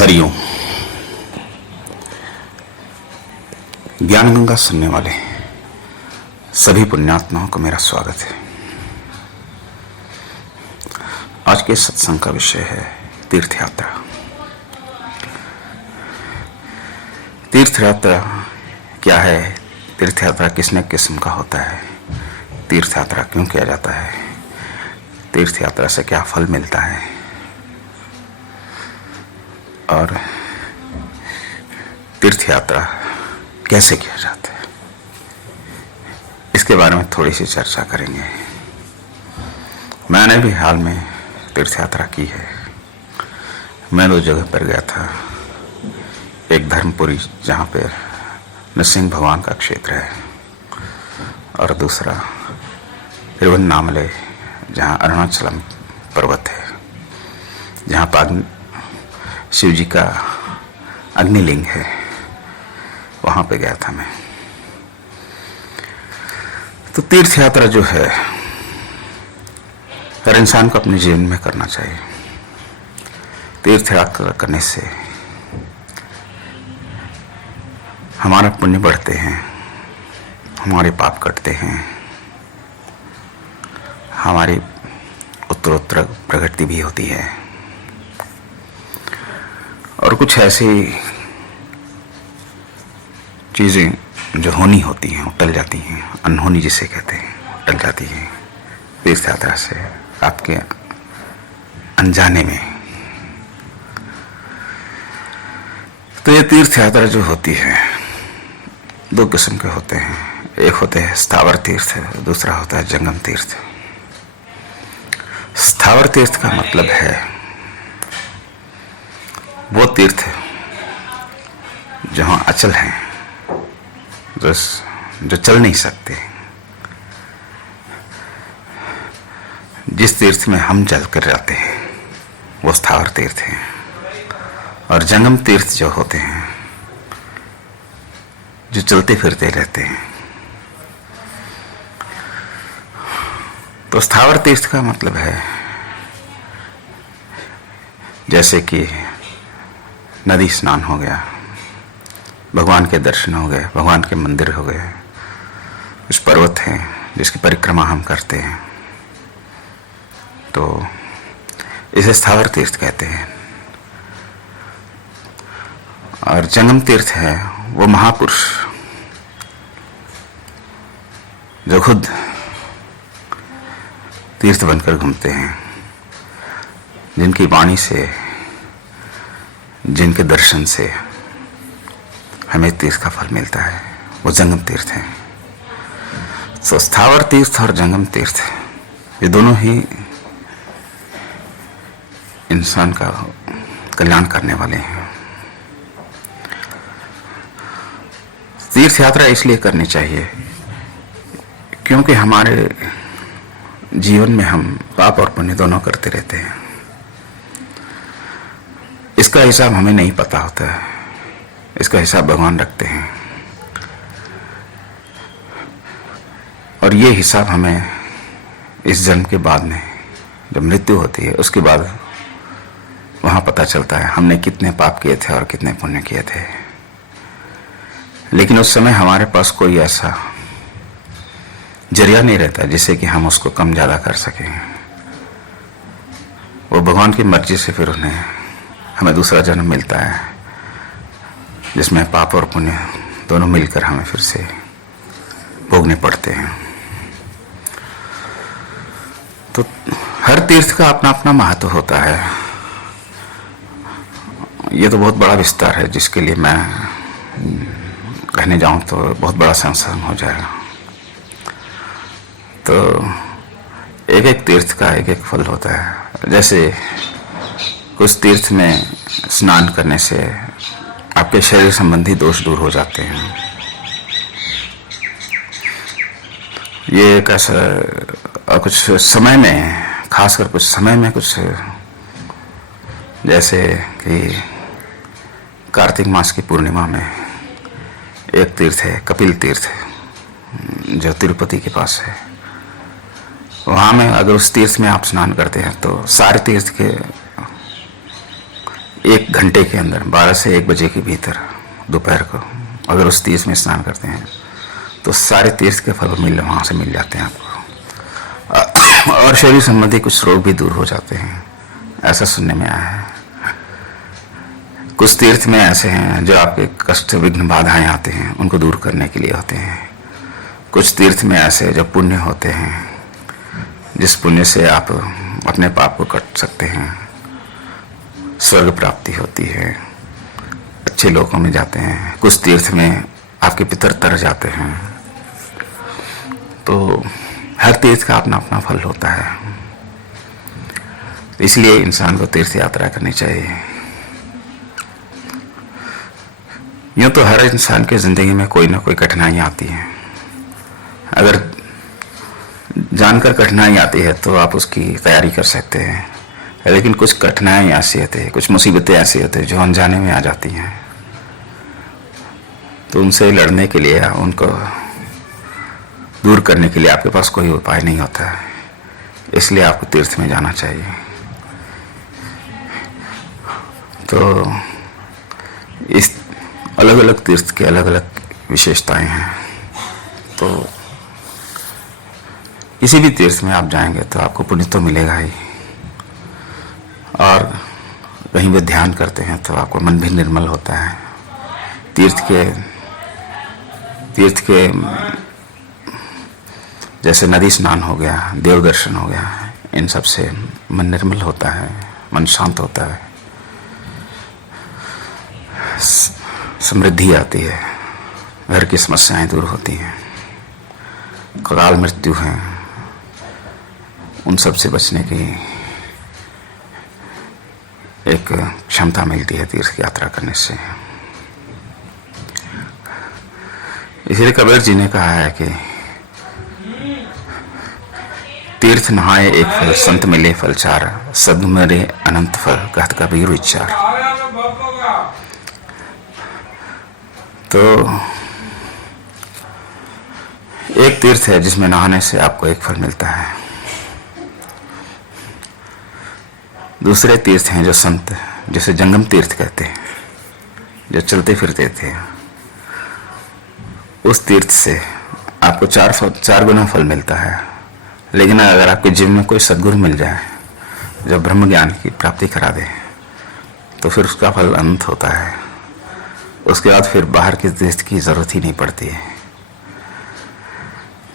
हरिओम। ज्ञान गंगा सुनने वाले सभी पुण्यात्माओं को मेरा स्वागत है। आज के सत्संग का विषय है तीर्थ यात्रा। तीर्थ यात्रा क्या है? तीर्थ यात्रा किसने किस्म का होता है? तीर्थ यात्रा क्यों किया जाता है? तीर्थ यात्रा से क्या फल मिलता है? और तीर्थ यात्रा कैसे किया जाता है, इसके बारे में थोड़ी सी चर्चा करेंगे। मैंने भी हाल में तीर्थ यात्रा की है। मैं दो जगह पर गया था। एक धर्मपुरी जहाँ पे नरसिंह भगवान का क्षेत्र है, और दूसरा तिरुवन्नामले जहाँ अरुणाचलम पर्वत है, जहाँ पर शिव जी का अग्निलिंग है, वहाँ पे गया था मैं। तो तीर्थ यात्रा जो है हर इंसान को अपने जीवन में करना चाहिए। तीर्थ यात्रा करने से हमारा पुण्य बढ़ते हैं, हमारे पाप कटते हैं, हमारी उत्तरोत्तर प्रगति भी होती है। और कुछ ऐसी चीज़ें जो होनी होती हैं वो टल जाती हैं, अनहोनी जिसे कहते हैं, टल जाती हैं तीर्थ यात्रा से, आपके अनजाने में। तो ये तीर्थ यात्रा जो होती है दो किस्म के होते हैं। एक होते हैं स्थावर तीर्थ, दूसरा होता है जंगम तीर्थ। स्थावर तीर्थ का मतलब है वो तीर्थ जहाँ अचल हैं, जो चल नहीं सकते, जिस तीर्थ में हम चल कर जाते हैं वो स्थावर तीर्थ हैं। और जंगम तीर्थ जो होते हैं जो चलते फिरते रहते हैं। तो स्थावर तीर्थ का मतलब है जैसे कि नदी स्नान हो गया, भगवान के दर्शन हो गए, भगवान के मंदिर हो गए, कुछ पर्वत हैं जिसकी परिक्रमा हम करते हैं, तो इसे स्थावर तीर्थ कहते हैं। और जंगम तीर्थ है वो महापुरुष जो खुद तीर्थ बनकर घूमते हैं, जिनकी वाणी से, जिनके दर्शन से हमें तीर्थ का फल मिलता है, वो जंगम तीर्थ है। तो स्थावर तीर्थ और जंगम तीर्थ ये दोनों ही इंसान का कल्याण करने वाले हैं। तीर्थ यात्रा इसलिए करनी चाहिए क्योंकि हमारे जीवन में हम पाप और पुण्य दोनों करते रहते हैं। इसका हिसाब हमें नहीं पता होता है, इसका हिसाब भगवान रखते हैं। और ये हिसाब हमें इस जन्म के बाद में जब मृत्यु होती है उसके बाद वहाँ पता चलता है हमने कितने पाप किए थे और कितने पुण्य किए थे। लेकिन उस समय हमारे पास कोई ऐसा जरिया नहीं रहता जिससे कि हम उसको कम ज़्यादा कर सकें। वो भगवान की मर्जी से फिर उन्हें हमें दूसरा जन्म मिलता है जिसमें पाप और पुण्य दोनों मिलकर हमें फिर से भोगने पड़ते हैं। तो हर तीर्थ का अपना अपना महत्व होता है। ये तो बहुत बड़ा विस्तार है जिसके लिए मैं कहने जाऊं तो बहुत बड़ा संसार हो जाएगा। तो एक एक तीर्थ का एक एक फल होता है। जैसे कुछ तीर्थ में स्नान करने से आपके शरीर संबंधी दोष दूर हो जाते हैं। ये एक ऐसा कुछ समय में, खासकर कुछ समय में, कुछ जैसे कि कार्तिक मास की पूर्णिमा में एक तीर्थ है कपिल तीर्थ, जो तिरुपति के पास है। वहाँ में अगर उस तीर्थ में आप स्नान करते हैं तो सारे तीर्थ के 1 घंटे के अंदर 12 से 1 बजे के भीतर दोपहर को अगर उस तीर्थ में स्नान करते हैं तो सारे तीर्थ के फल वहाँ से मिल जाते हैं आपको, और शरीर संबंधी कुछ रोग भी दूर हो जाते हैं, ऐसा सुनने में आया है। कुछ तीर्थ में ऐसे हैं जो आपके कष्ट विघ्न बाधाएं आते हैं उनको दूर करने के लिए होते हैं। कुछ तीर्थ में ऐसे जो पुण्य होते हैं जिस पुण्य से आप अपने पाप को कट सकते हैं, स्वर्ग प्राप्ति होती है, अच्छे लोकों में जाते हैं। कुछ तीर्थ में आपके पितर तर जाते हैं। तो हर तीर्थ का अपना अपना फल होता है, इसलिए इंसान को तीर्थ यात्रा करनी चाहिए। यूँ तो हर इंसान के ज़िंदगी में कोई ना कोई कठिनाई आती है। अगर जानकर कठिनाई आती है तो आप उसकी तैयारी कर सकते हैं, लेकिन कुछ कठिनाई ऐसी होती है, कुछ मुसीबतें ऐसी होती हैं जो अनजाने में आ जाती हैं, तो उनसे लड़ने के लिए, उनको दूर करने के लिए आपके पास कोई उपाय नहीं होता है। इसलिए आपको तीर्थ में जाना चाहिए। तो इस अलग अलग तीर्थ के अलग अलग विशेषताएं हैं। तो किसी भी तीर्थ में आप जाएंगे तो आपको पुण्य तो मिलेगा ही, और कहीं भी ध्यान करते हैं तो आपको मन भी निर्मल होता है। तीर्थ के जैसे नदी स्नान हो गया, देव दर्शन हो गया, इन सब से मन निर्मल होता है, मन शांत होता है, समृद्धि आती है, घर की समस्याएं दूर होती हैं, काल मृत्यु है, उन सब से बचने की एक क्षमता मिलती है तीर्थ यात्रा करने से। इसलिए कबीर जी ने कहा है कि तीर्थ नहाए एक फल, संत मिले फल चार, सद मेरे अनंत फल, कहत कबीर विचार। तो एक तीर्थ है जिसमें नहाने से आपको एक फल मिलता है। दूसरे तीर्थ हैं जो संत, जिसे जंगम तीर्थ कहते हैं, जो चलते फिरते थे, उस तीर्थ से आपको 4 गुना फल मिलता है। लेकिन अगर आपके जीवन में कोई सद्गुरु मिल जाए जो ब्रह्म ज्ञान की प्राप्ति करा दे तो फिर उसका फल अनंत होता है। उसके बाद फिर बाहर के तीर्थ की ज़रूरत ही नहीं पड़ती है।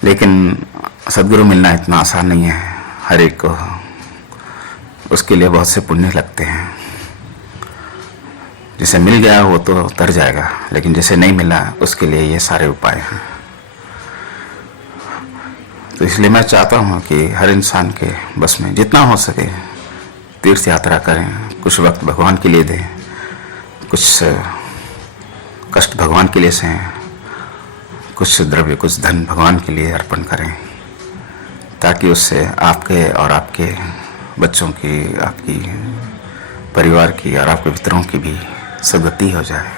लेकिन सद्गुरु मिलना इतना आसान नहीं है हर एक को, उसके लिए बहुत से पुण्य लगते हैं। जिसे मिल गया वो तो तर जाएगा, लेकिन जिसे नहीं मिला उसके लिए ये सारे उपाय हैं। तो इसलिए मैं चाहता हूँ कि हर इंसान के बस में जितना हो सके तीर्थ यात्रा करें, कुछ वक्त भगवान के लिए दें, कुछ कष्ट भगवान के लिए सहें, कुछ द्रव्य, कुछ धन भगवान के लिए अर्पण करें, ताकि उससे आपके और आपके बच्चों की, आपकी परिवार की और आपके मित्रों की भी सदगति हो जाए।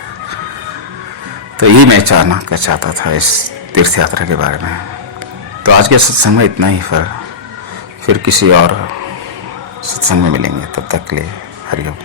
तो यही मैं चाहता था इस तीर्थ यात्रा के बारे में। तो आज के सत्संग में इतना ही, फिर किसी और सत्संग में मिलेंगे। तब तक के लिए हरिओम।